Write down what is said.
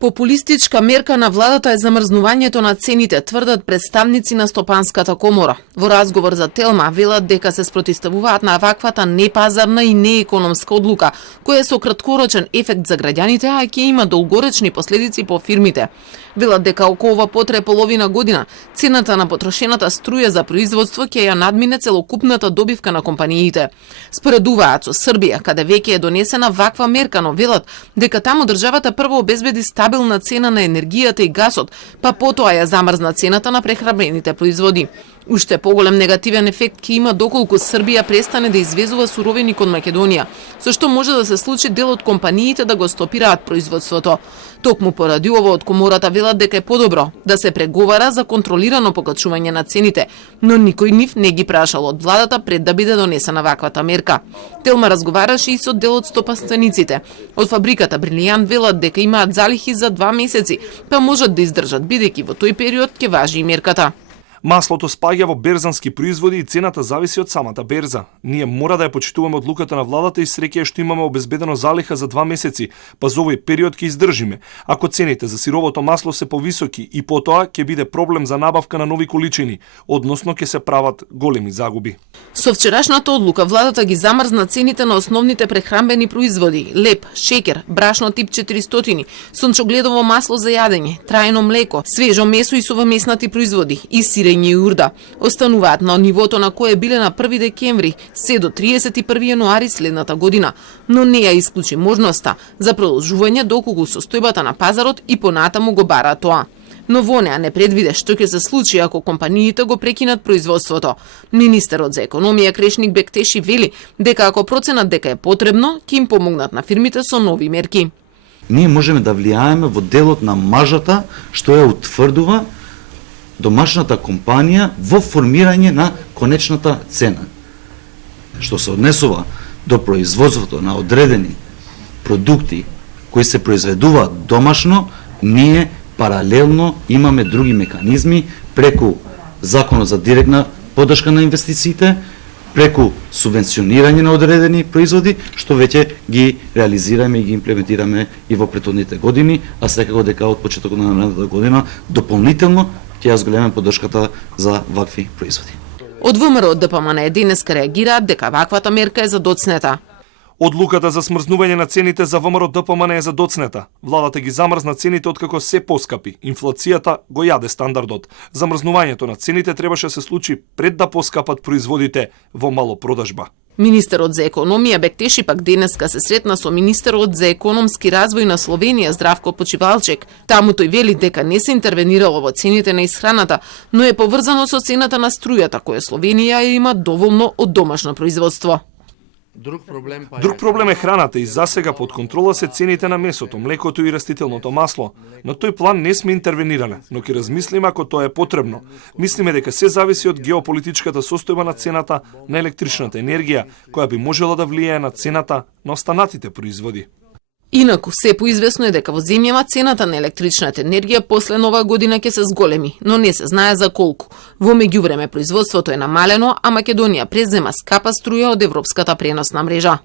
Популистичка мерка на владата е замрзнувањето на цените, тврдат представници на Стопанската комора. Во разговор за Телма велат дека се спротивставуваат на ваквата непазарна и неекономска одлука, која е со краткорочен ефект за граѓаните, а ќе има долгоречни последици по фирмите. Велат дека околу ова потрае половина година, цената на потрошената струја за производство ќе ја надмине целокупната добивка на компаниите. Споредуваат со Србија, каде веќе е донесена ваква мерка, но велат дека таму државата прво обезбеди стабилна цена на енергијата и гасот, па потоа ја замрзна цената на прехранбените производи. Уште поголем негативен ефект ќе има доколку Србија престане да извезува суровини кон Македонија, со што може да се случи дел од компаниите да го стопираат производството. Токму поради ова од комората велат дека е подобро да се преговара за контролирано покачување на цените, но никој нив не ги прашал од владата пред да биде донесена ваквата мерка. Телма разговараше и со дел од стопанствениците. Од фабриката Брилијант велат дека имаат залихи за 2 месеци, па можат да издржат бидејќи во тој период ќе важи и мерката. Маслото спаѓа во берзански производи и цената зависи од самата берза. Ние мора да ја почитуваме одлуката на владата и среќа што имаме обезбедено залиха за 2 месеци, па за овој период ќе издржиме. Ако цените за сировото масло се повисоки и потоа ќе биде проблем за набавка на нови количини, односно ќе се прават големи загуби. Со вчерашната одлука владата ги замрзна цените на основните прехранбени производи: леп, шеќер, брашно тип 400, сончогледово масло за јадење, трајно млеко, свежо месо и сувомеснати производи и сирење и урда. Остануваат на нивото на кое биле на 1 декември се до 31 јануари следната година, но не ја исклучи можноста за продолжување доколку состојбата на пазарот и понатаму го бара тоа. Но во неа не предвиде што ќе се случи ако компаниите го прекинат производството. Министерот за економија Крешник Бектеши вели дека ако проценат дека е потребно, ќе им помогнат на фирмите со нови мерки. Ние можеме да влијаеме во делот на мажата што ја утврдува домашната компанија во формирање на конечната цена. Што се однесува до производството на одредени продукти кои се произведуваат домашно, ние паралелно имаме други механизми преку Законот за директна поддршка на инвестициите, преку субвенционирање на одредени производи, што веќе ги реализираме и ги имплементираме и во претходните години, а секако дека од почетокот на наредната година дополнително ќе ја зголемиме поддршката за вакви производи. Од ВМРО ДПМН денеска реагираат дека ваквата мерка е задоцнета. Одлуката за смрзнување на цените за ВМРО ДПМН е задоцнета. Владата ги замрзна цените откако се поскапи. Инфлацијата го јаде стандардот. Замрзнувањето на цените требаше да се случи пред да поскапат производите во малопродажба. Министерот за економија Бектеши пак денеска се сретна со министерот за економски развој на Словенија Здравко Почивалчек. Таму тој вели дека не се интервенирало во цените на исхраната, но е поврзано со цената на струјата која Словенија има доволно од домашно производство. Друг проблем е храната и засега под контрола се цените на месото, млекото и растителното масло. На тој план не сме интервенирале, но ќе размислиме ако тоа е потребно. Мислиме дека се зависи од геополитичката состојба на цената на електричната енергија, која би можела да влијае на цената на останатите производи. Инаку, се поизвестно е дека во земјава цената на електричната енергија после нова година ќе се зголеми, но не се знае за колку. Во меѓувреме производството е намалено, а Македонија презема скапа струја од европската преносна мрежа.